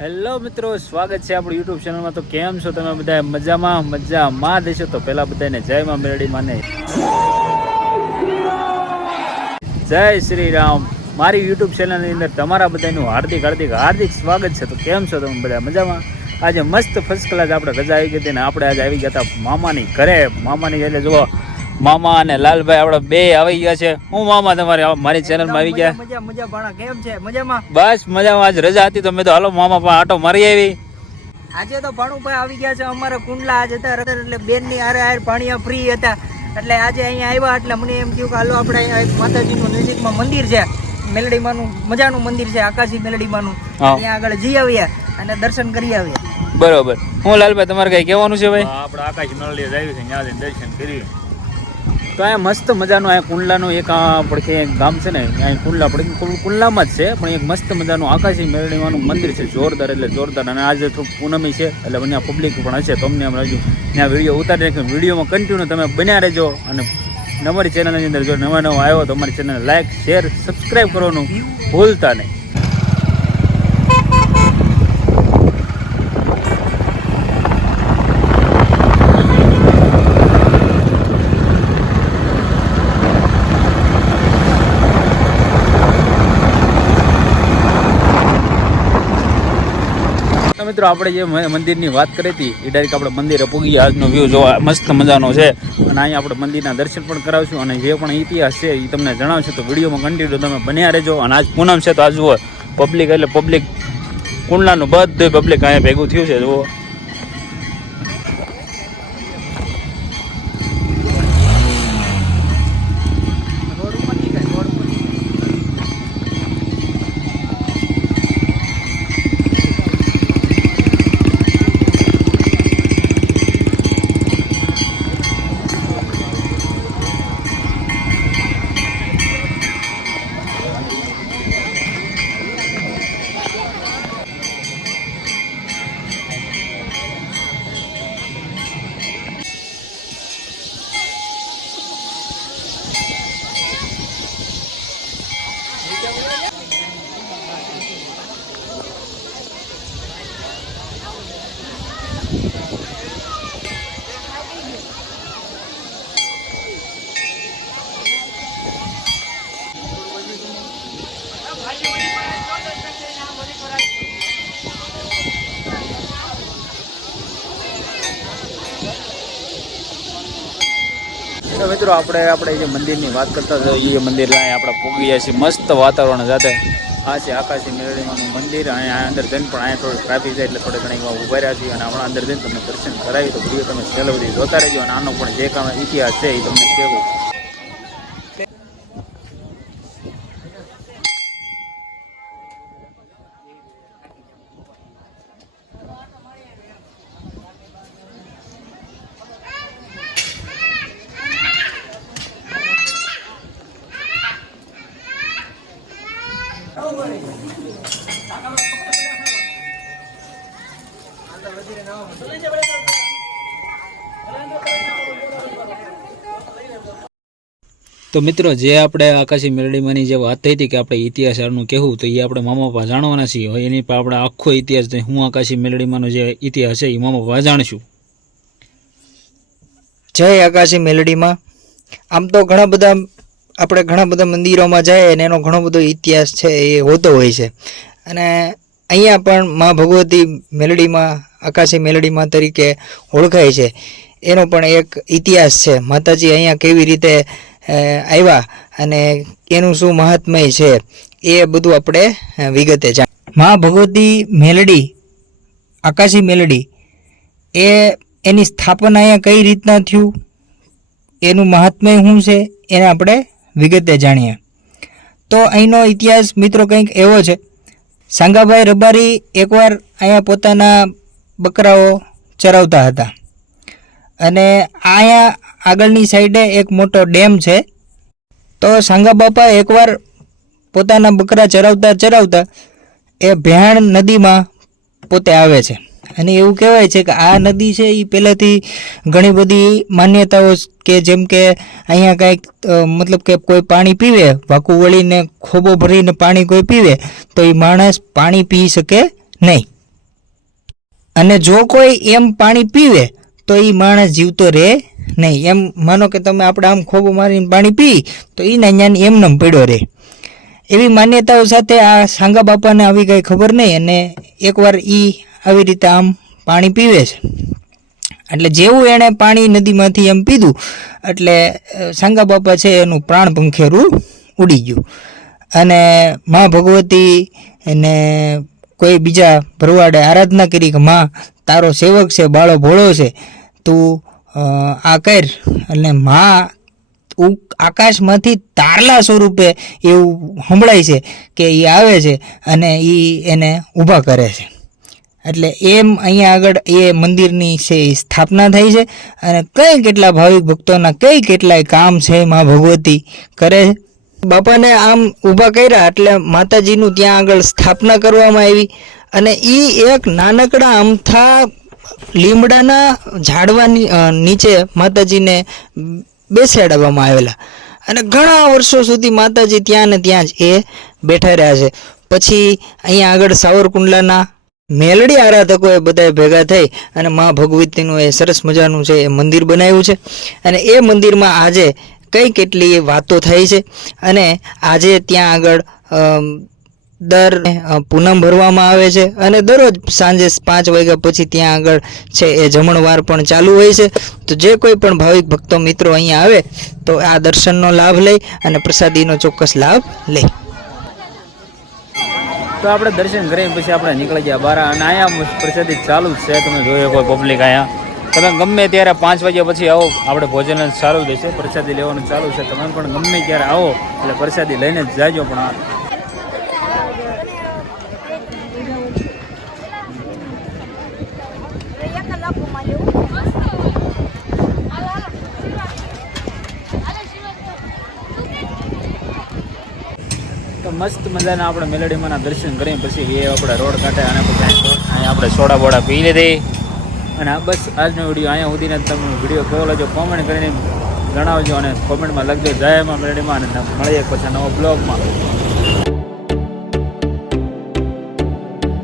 Hello મિત્રો, સ્વાગત છે આપણું યુટ્યુબ ચેનલમાં તો કેમ છો તમે બધા મજામાં? મજામાં દેશો તો પહેલા બધાને જય માં મેરડી માને. જય શ્રી રામ મારી યુટ્યુબ ચેનલની અંદર તમારા બધાનું હાર્દિક હાર્દિક હાર્દિક સ્વાગત છે. તો કેમ છો તમે બધા મજામાં? આજે મસ્ત ફર્સ્ટ ક્લાસ આપણે રજા આવી ગઈ હતી ને આપણે આજે આવી ગયા હતા મામાની ઘરે. મામાની એટલે જુઓ મામા અને લાલભાઈ આપડે બે આવી ગયા છે. હું મામા તમારે મારી ચેનલમાં આવી ગયા. મજા મજા ભાણા કેમ છે? મજામાં? બસ મજામાં. આજ રજા હતી તો મેં તો હાલો મામા પણ આટો મારી આવી. આજે તો ભાણુભાઈ આવી ગયા છે અમારા કુંડલા. આજ હતા એટલે બેનની આરે આર પાણીયા ફ્રી હતા. એટલે આજે અહીંયા આવ્યા એટલે મને એમ થયું કે હાલો આપણે અહીંયા માતાજીનું નજીકમાં મંદિર છે. મેલડીમાનું મજાનું મંદિર છે આકાશી મેલડીમાનું. ત્યાં આગળ જઈ આવ્યા અને દર્શન કરી આવ્યા બરોબર. હું લાલભાઈ તમારે કઈ કહેવાનું છે ભાઈ? આપણે આકાશ મેળવી આવ્યું છે ત્યાં દર્શન કરીએ. તો અહીંયા મસ્ત મજાનું અહીંયા કુંડલાનું એક પડખે એક ગામ છે ને અહીંયા કુંડલા પડખે કુંડલામાં જ છે, પણ એક મસ્ત મજાનું આકાશી મેળવીવાનું મંદિર છે, જોરદાર એટલે જોરદાર અને આજે થોડું પૂનમી છે, એટલે અહીંયા પબ્લિક પણ હશે તમને એમ હજુ ત્યાં વીડિયો ઉતારી નાખ્યો વિડીયોમાં કન્ટિન્યુ તમે બન્યા રહેજો અને અમારી ચેનલની અંદર જો નવા નવા આવ્યો તો અમારી ચેનલ લાઇક શેર સબસ્ક્રાઈબ કરવાનું ભૂલતા નહીં. મિત્રો, આપણે જે મંદિરની વાત કરી હતી, એ ડાયરેક્ટ આપણે મંદિરે પૂગી આજનો વ્યૂ જોવા મસ્ત મજાનો છે. અને અહીંયા આપણે મંદિરના દર્શન પણ કરાવશું અને જે પણ ઇતિહાસ છે, એ તમને જણાવશું. તો વિડીયોમાં કન્ટિન્યુ તમે બન્યા રહેજો. અને આજ પૂનમ છે, તો આજ જુઓ. પબ્લિક એટલે પબ્લિક કુંડલાનું બધું પબ્લિક અહીંયા ભેગું થયું છે, જુઓ. તો મિત્રો આપણે આપણે જે મંદિરની વાત કરતા હતા, એ મંદિર અહીંયા આપણે પૂગી ગયા છીએ. મસ્ત વાતાવરણ સાથે આ છે આકાશી મેળવીનું મંદિર. અહીંયા અંદર જઈને પણ અહીંયા થોડું ટ્રાફિક છે, એટલે થોડી ઘણી ઊભા રહ્યા છીએ. અને હમણાં અંદર જઈને તમને દર્શન કરાવી તો વીડિયો તમે છેલ્લે સુધી જોતા રહેજો. અને આનો પણ જે કામ ઇતિહાસ છે એ તમને કહેવું. તો મિત્રો, જે આપણે આકાશી મેરડીમાંની જે વાત થઈ હતી કે આપણે ઇતિહાસ આનું કહેવું, તો એ આપણે મામા પપ્પા જાણવાના છીએ. એની પર આપણે આખો ઇતિહાસ હું આકાશી મેલડીમાંનો જે ઇતિહાસ છે, એ મામા પપ્પા જાણશું. જય આકાશી મેલડીમાં આમ તો ઘણા બધા, આપણે ઘણા બધા મંદિરોમાં જઈએ અને એનો ઘણો બધો ઇતિહાસ છે એ હોતો હોય છે. અને અહીંયા પણ મા ભગવતી મેલડીમાં, આકાશી મેલડીમાં તરીકે ઓળખાય છે. એનો પણ એક ઇતિહાસ છે. માતાજી અહીંયા કેવી રીતે આવ્યા અને એનું શું મહાત્મય છે, એ બધું આપણે વિગતે જાણ. મા ભગવતી મેલડી, આકાશી મેલડી, એ એની સ્થાપના અહીંયા કઈ રીતના થયું? એનું મહાત્મય શું છે? એને આપણે વિગતે જાણીએ. તો અહીંનો ઇતિહાસ મિત્રો કંઈક એવો છે. સાંગાભાઈ રબારી એકવાર અહીંયા પોતાના બકરાઓ ચરાવતા હતા. અને અહીંયા આગળની સાઈડે એક મોટો ડેમ છે. તો સાંગા બાપા એકવાર પોતાના બકરા ચરાવતા ચરાવતા એ ભેણ નદીમાં પોતે આવે છે. અને એવું કહેવાય છે કે આ નદી છે એ પહેલાંથી ઘણી બધી માન્યતાઓ કે જેમ કે અહીંયા કાંઈક મતલબ કે કોઈ પાણી પીવે, વાકું વળીને ખોબો ભરીને પાણી કોઈ પીવે, તો એ માણસ પાણી પી શકે નહીં. અને જો કોઈ એમ પાણી પીવે, તો એ માણસ જીવતો રહે નહીં. એમ માનો કે તમે આપણે આમ ખોબો મારીને પાણી પી, તો એ અહીંયા એમને પડ્યો રહે. એવી માન્યતાઓ સાથે આ સાંગા બાપાને આવી કંઈ ખબર નહીં. અને એકવાર એ આવી રીતે આમ પાણી પીવે છે. એટલે જેવું એણે પાણી નદીમાંથી એમ પીધું, એટલે સાંગા બાપા છે એનું પ્રાણ પંખેરું ઉડી ગયું. અને મા ભગવતી એને કોઈ બીજા ભરવાડે આરાધના કરી કે, માં, તારો સેવક છે, બાળો ભોળો છે, તું આ કર. એટલે માં આકાશમાંથી તારલા સ્વરૂપે એવું સંભળાય છે કે એ આવે છે અને એ એને ઊભા કરે છે. એટલે એમ અહીંયા આગળ એ મંદિરની છે એ સ્થાપના થઈ છે અને કઈ કેટલા ભાવિક ભક્તોના કઈ કેટલાય કામ છે મા ભગવતી કરે બાપાને આમ ઊભા કર્યા એટલે માતાજીનું ત્યાં આગળ સ્થાપના કરવામાં આવી અને એ એક નાનકડા અમથા લીમડાના ઝાડવાની નીચે માતાજીને બેસાડવામાં આવેલા. અને ઘણા વર્ષો સુધી માતાજી ત્યાં ને ત્યાં જ એ બેઠા રહ્યા છે. પછી અહીંયા આગળ સાવરકુંડલાના મેલડી આરાધકોએ બધા ભેગા થઈ અને મા ભગવતીનું એ સરસ મજાનું છે એ મંદિર બનાવ્યું છે. અને એ મંદિરમાં આજે કઈ કેટલી વાતો થઈ છે અને આજે ત્યાં આગળ દર પૂનમ ભરવામાં આવે છે અને દરરોજ સાંજે પાંચ વાગ્યા પછી ત્યાં આગળ છે એ જમણવાર પણ ચાલુ હોય છે. તો જે કોઈ પણ ભાવિક ભક્તો મિત્રો અહીંયા આવે તો આ દર્શનનો લાભ લઈ અને પ્રસાદીનો ચોક્કસ લાભ લે. તો આપણે દર્શન કરીને પછી આપણે નીકળી ગયા બહાર અને અહીંયા પ્રસાદી ચાલુ જ છે. તમે જોઈ શકો પબ્લિક અહીંયા. તમે ગમે ત્યારે પાંચ વાગ્યા પછી આવો, આપણે ભોજન જ છે પ્રસાદી લેવાનું ચાલુ છે. તમે પણ ગમે ત્યારે આવો, એટલે પ્રસાદી લઈને જ જાજો પણ આ. મસ્ત મજાના આપણે મેલેડીમાંના દર્શન કરીએ, પછી એ આપણે રોડ કાંઠે અને પછી અહીં અહીંયા આપણે સોડા બોડા પી લીધી. અને આ બસ આજનો વીડિયો અહીંયા સુધીને તમે વીડિયો કેવો લાગ્યો કોમેન્ટ કરીને જણાવજો અને કોમેન્ટમાં લખજો. જાયમાં મેલેડીમાં અને મળીએ પછી નવો બ્લોગમાં.